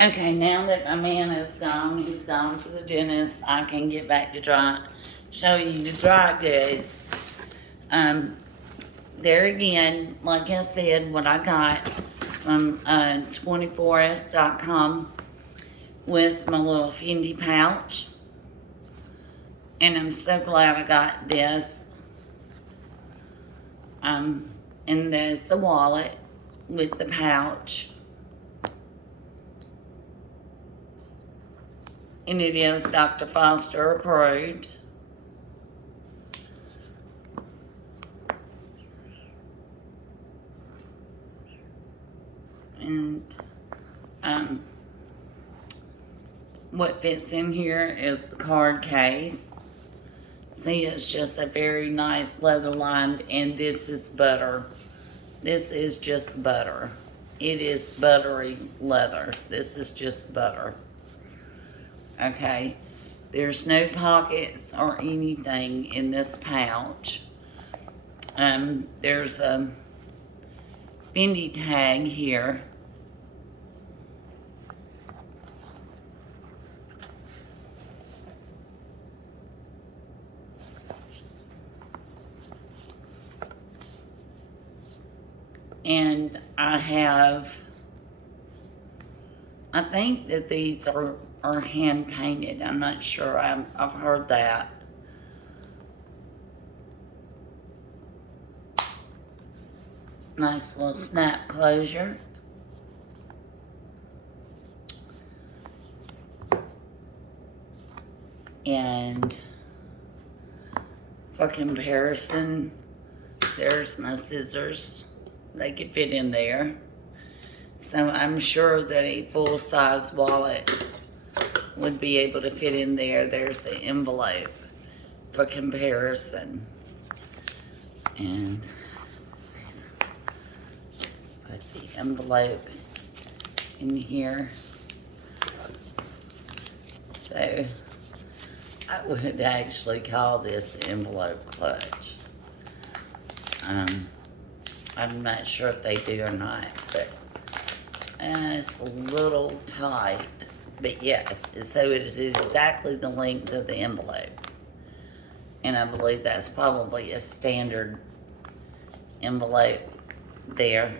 Okay, now that my man is gone, he's gone to the dentist, I can get back to show you the dry goods. There again, like I said, what I got from 24s.com was my little Fendi pouch. And I'm so glad I got this. And there's the wallet with the pouch. And it is Dr. Foster approved. And what fits in here is the card case. See, it's just a very nice leather lined, and this is butter. This is just butter. It is buttery leather. This is just butter. Okay, there's no pockets or anything in this pouch. There's a Fendi tag here. And I think that these are hand painted. I'm not sure. I've heard that. Nice little snap closure. And for comparison, there's my scissors. They could fit in there. So I'm sure that a full-size wallet would be able to fit in there. There's the envelope for comparison. And let's see if I put the envelope in here. So I would actually call this envelope clutch. I'm not sure if they do or not, but it's a little tight. But yes, so it is exactly the length of the envelope. And I believe that's probably a standard envelope there.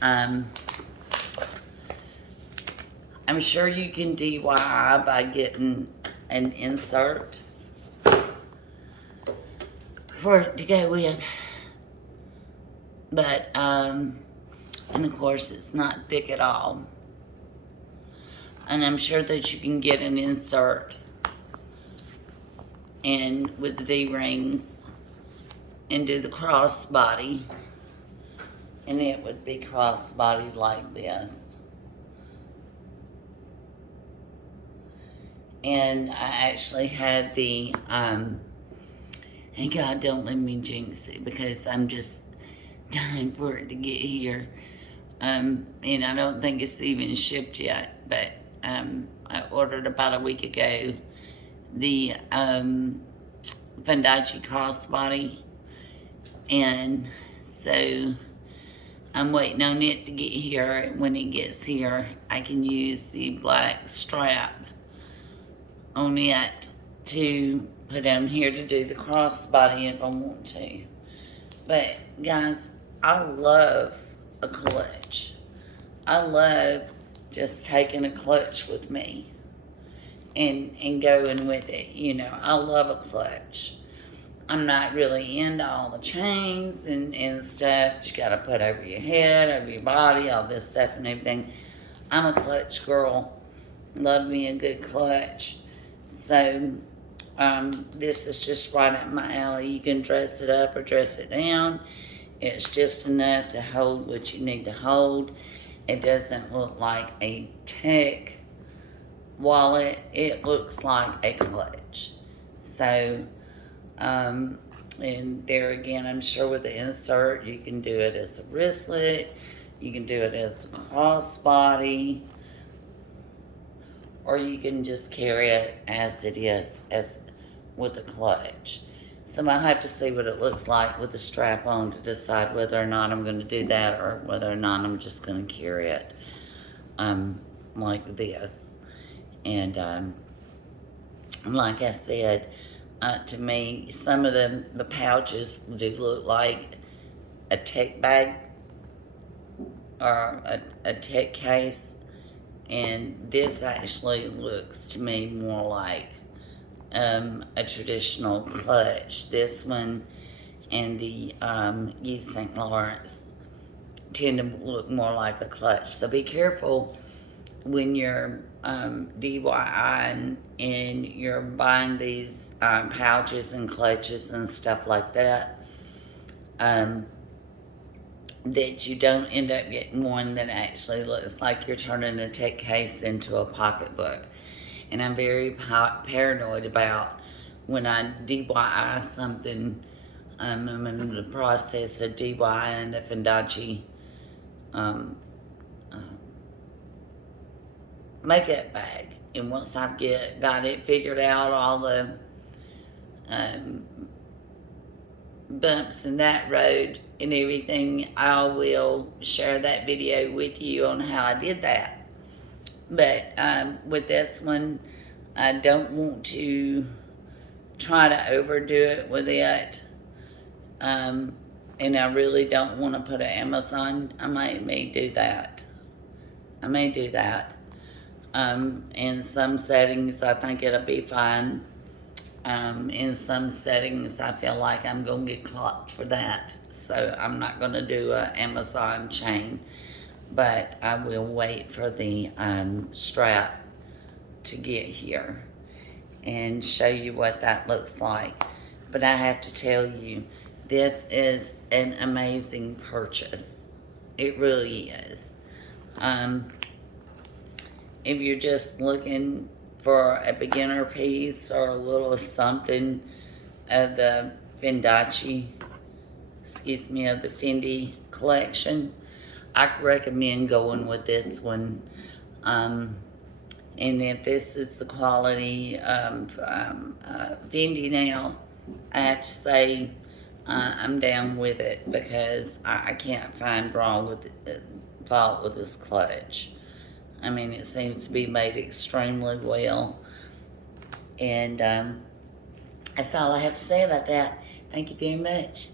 I'm sure you can DIY by getting an insert for it to go with. But, and of course it's not thick at all. And I'm sure that you can get an insert and with the D-rings and do the crossbody. And it would be crossbody like this. And I actually had the, and God don't let me jinx it because I'm just dying for it to get here. And I don't think it's even shipped yet, but I ordered about a week ago the Fendi crossbody, and so I'm waiting on it to get here. When it gets here, I can use the black strap on it to put on here to do the crossbody if I want to. But guys, I love a clutch. I love just taking a clutch with me and going with it. You know, I love a clutch. I'm not really into all the chains and stuff that you gotta put over your head, over your body, all this stuff and everything. I'm a clutch girl. Love me a good clutch. So this is just right up my alley. You can dress it up or dress it down. It's just enough to hold what you need to hold. It doesn't look like a tech wallet. It looks like a clutch. So, and there again, I'm sure with the insert, you can do it as a wristlet. You can do it as a crossbody. Or you can just carry it as it is, as with a clutch. So I have to see what it looks like with the strap on to decide whether or not I'm going to do that or whether or not I'm just going to carry it. like this. And like I said, to me, some of the pouches do look like a tech bag or a tech case, and this actually looks to me more like a traditional clutch. This one and the Yves St. Lawrence tend to look more like a clutch. So be careful when you're DIYing and you're buying these pouches and clutches and stuff like that, that you don't end up getting one that actually looks like you're turning a tech case into a pocketbook. And I'm very paranoid about when I DIY something. I'm in the process of DIYing a Fendi um, uh, makeup bag. And once I've got it figured out, all the um, bumps in that road and everything, I will share that video with you on how I did that. But with this one, I don't want to try to overdo it with it. And I really don't want to put an Amazon. I may do that. I may do that. In some settings, I think it'll be fine. In some settings, I feel like I'm going to get clocked for that. So I'm not going to do an Amazon chain. But I will wait for the strap to get here and show you what that looks like. But I have to tell you, this is an amazing purchase. It really is. If you're just looking for a beginner piece or a little something of the Fendi collection, I recommend going with this one. And if this is the quality of Fendi now, I have to say I'm down with it, because I can't find fault with this clutch. I mean, it seems to be made extremely well. And that's all I have to say about that. Thank you very much.